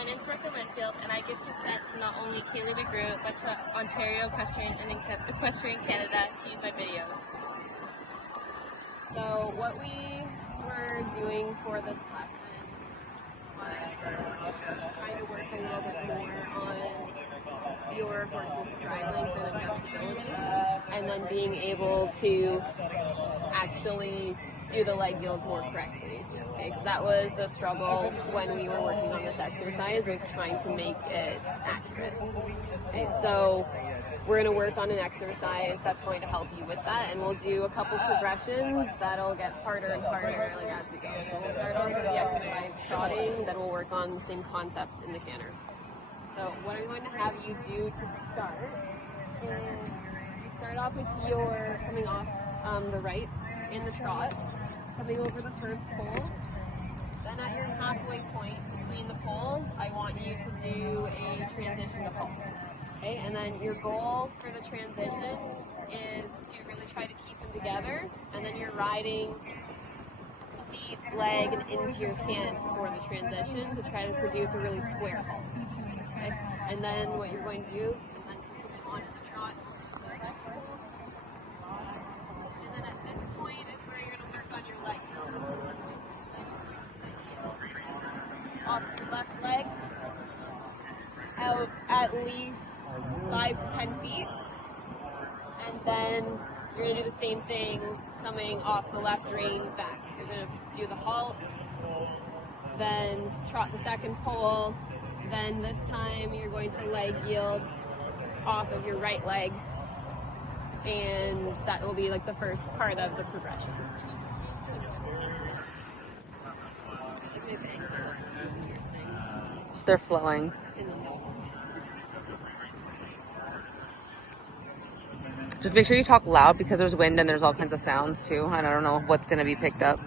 My name's Martha Winfield, and I give consent to not only Kaylee McGrew, but to Ontario Equestrian and Equestrian Canada to use my videos. So what we were doing for this lesson was trying to work a little bit more on your horse's stride length and adjustability, and then being able to actually do the leg yields more correctly. Okay, so that was the struggle when we were working on this exercise, was trying to make it accurate. Okay, so we're going to work on an exercise that's going to help you with that, and we'll do a couple progressions that'll get harder and harder as we go. So we'll start off with the exercise trotting, then we'll work on the same concepts in the canter. So what I'm going to have you do to start is start off with your coming off the right in the trot, coming over the first pole. Then at your halfway point between the poles, I want you to do a transition to pole. Okay, and then your goal for the transition is to really try to keep them together, and then you're riding your seat, leg, and into your hand for the transition to try to produce a really square halt. Okay, and then what you're going to do is then continue on to the trot. And then at this point is where you're going to work on your leg. Off your left leg, out at least 5 to 10 feet, and then you're going to do the same thing coming off the left rein back. You're going to do the halt, then trot the second pole, then this time you're going to leg yield off of your right leg, and that will be like the first part of the progression. They're flowing. Just make sure you talk loud because there's wind and there's all kinds of sounds too. And I don't know what's going to be picked up.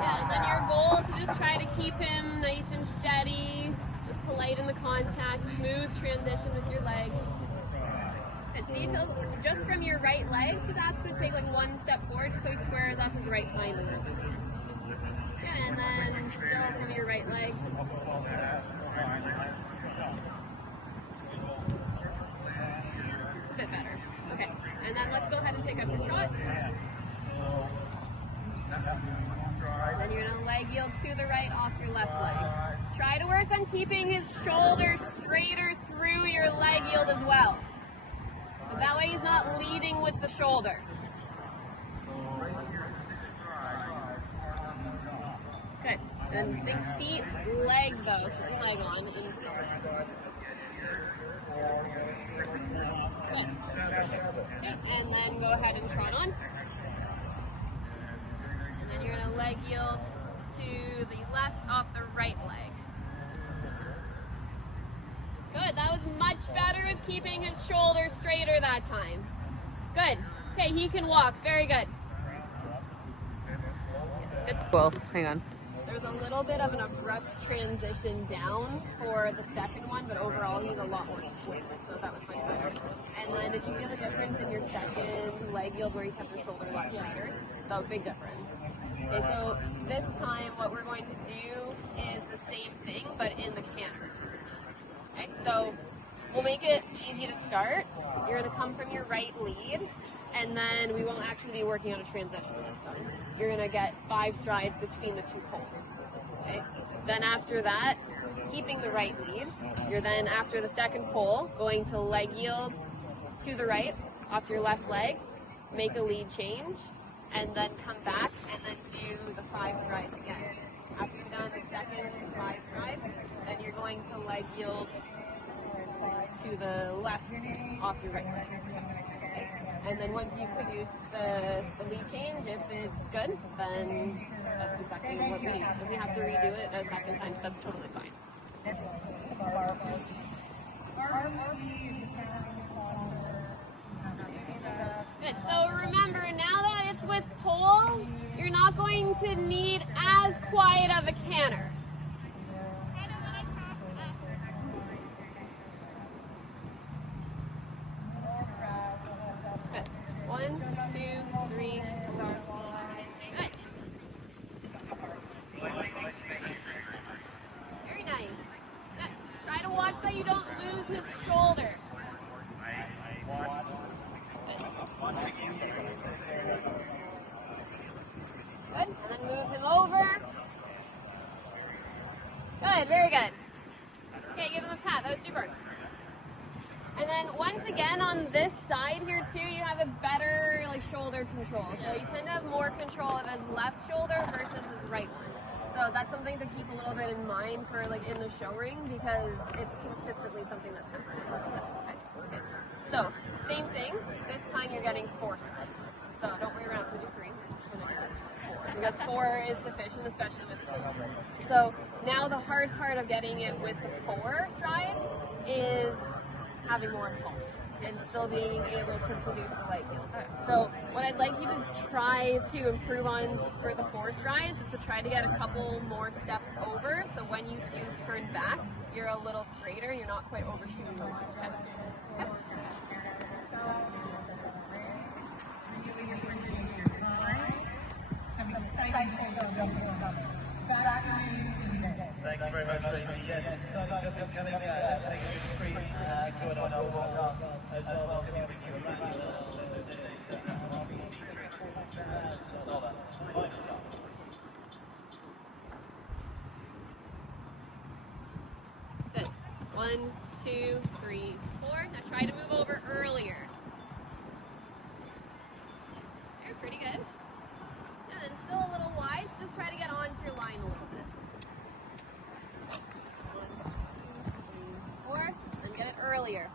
Yeah, and then your goal is to just try to keep him nice and steady, just polite in the contact, smooth transition with your leg. And see if he'll, just from your right leg, just ask him to take like one step forward so he squares off his right hind a little bit. Yeah, and then still from your right leg. A bit better. Okay, and then let's go ahead and pick up your trot. Then you're going to leg yield to the right off your left leg. Try to work on keeping his shoulders straighter through your leg yield as well. But that way he's not leading with the shoulder. Good. And big seat, leg though. Keep your leg on. Good. And then go ahead and trot on. And then you're going to leg yield to the left off the right leg. Good, that was much better with keeping his shoulders straighter that time. Good. Okay, he can walk. Very good. That's good. Cool. Hang on. There's a little bit of an abrupt transition down for the second one, but overall he's a lot more square, so that was much better. And then did you feel the difference in your second leg yield where you kept your shoulder a lot straighter? So big difference. Okay, so this time what we're going to do is the same thing, but in the canter. Okay, so we'll make it easy to start. You're going to come from your right lead, and then we won't actually be working on a transition this time. You're going to get 5 strides between the 2 poles. Okay? Then after that, keeping the right lead, you're then after the second pole going to leg yield to the right off your left leg, make a lead change, and then come back and then do the 5 strides again. After you've done the second 5 strides, then you're going to leg yield to the left off your right leg. Okay? And then once you produce the lead change, if it's good, then that's exactly what we need. If we have to redo it a second time, that's totally fine. Good. So remember, now that it's with poles, you're not going to need as quiet of a canter. that you don't lose his shoulder. Good, and then move him over. Good, very good. Okay, give him a pat, that was super. And then once again on this side here too, you have a better like shoulder control. So you tend to have more control of his left shoulder versus his right one. So that's something to keep a little bit in mind for like in the show ring because it's consistently something that's happening. Okay. So same thing. This time you're getting 4 strides. So don't worry around with your 3. We're just gonna get 4 because 4 is sufficient, especially with 3. So now the hard part of getting it with the 4 strides is having more impulsion and still being able to produce the leg yield. So what I'd like you to try to improve on for the 4 strides is to try to get a couple more steps over, so when you do turn back, you're a little straighter and you're not quite overshooting the line. Okay. Thank you very much, ladies. Yes, just coming up, take a screen, good on your walk as well, giving you a round of Good. 1, 2, 3, 4. Now try to move over earlier. You're pretty good. And then still a little wide, so just try to get onto your line a little bit. 1, 2, 3, 4. Then get it earlier.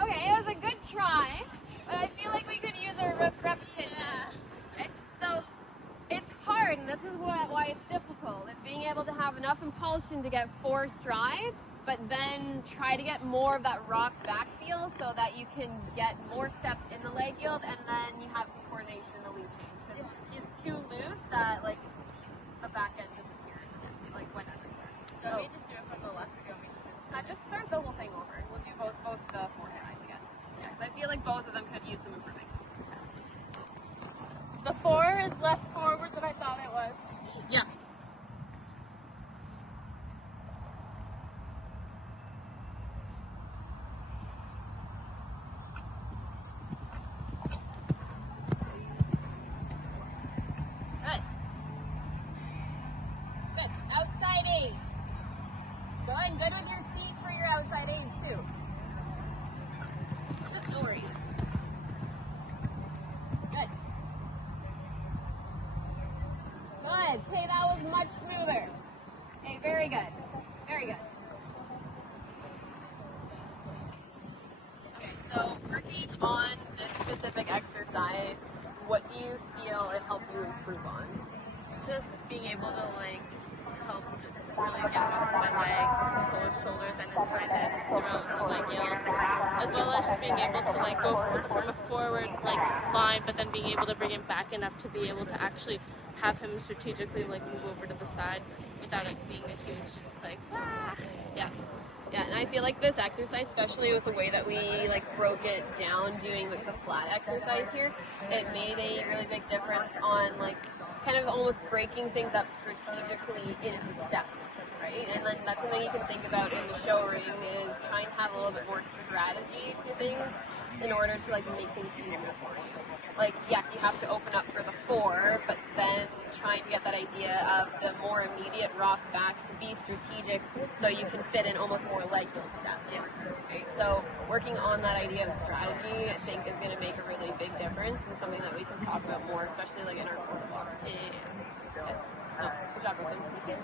Okay, it was a good try, but I feel like we could use a repetition. Okay, so it's hard, and this is why it's difficult. It's being able to have enough impulsion to get 4 strides, but then try to get more of that rocked back feel so that you can get more steps in the leg yield, and then you have some coordination in the lead change. Because he's too loose that like the back end disappears, like went everywhere. So we just do it from the left or go Just start the whole thing over. We'll do both the 4 strides again. Yeah, because I feel like both of them could use some improving. The 4 is less forward than I thought it was. Yeah. Good. Good. Outside aids. Good. Good with your seat for your outside aids too. Good. No worries. Good. Good. Okay, that was much smoother. Okay, very good. Very good. Okay, so working on this specific exercise, what do you feel it helped you improve on? Just being able to like help just really get over my leg, control his shoulders and his hind end throughout the leg yield, as well as just being able to like go from a forward like line, but then being able to bring him back enough to be able to actually have him strategically like move over to the side without it being a huge like Yeah. Yeah, and I feel like this exercise, especially with the way that we like broke it down doing like the flat exercise here, it made a really big difference on like kind of almost breaking things up strategically into steps, right? And then that's something you can think about in the show ring is trying to have a little bit more strategy to things in order to like make things easier for you. Like, yes, you have to open up for the 4, but then trying to get that idea of the more immediate rock back to be strategic so you can fit in almost more leg yield steps. Right? So working on that idea of strategy, I think, is going to make a really big difference and something that we can talk about more, especially like in our core blocks. yeah. Good job, Ethan.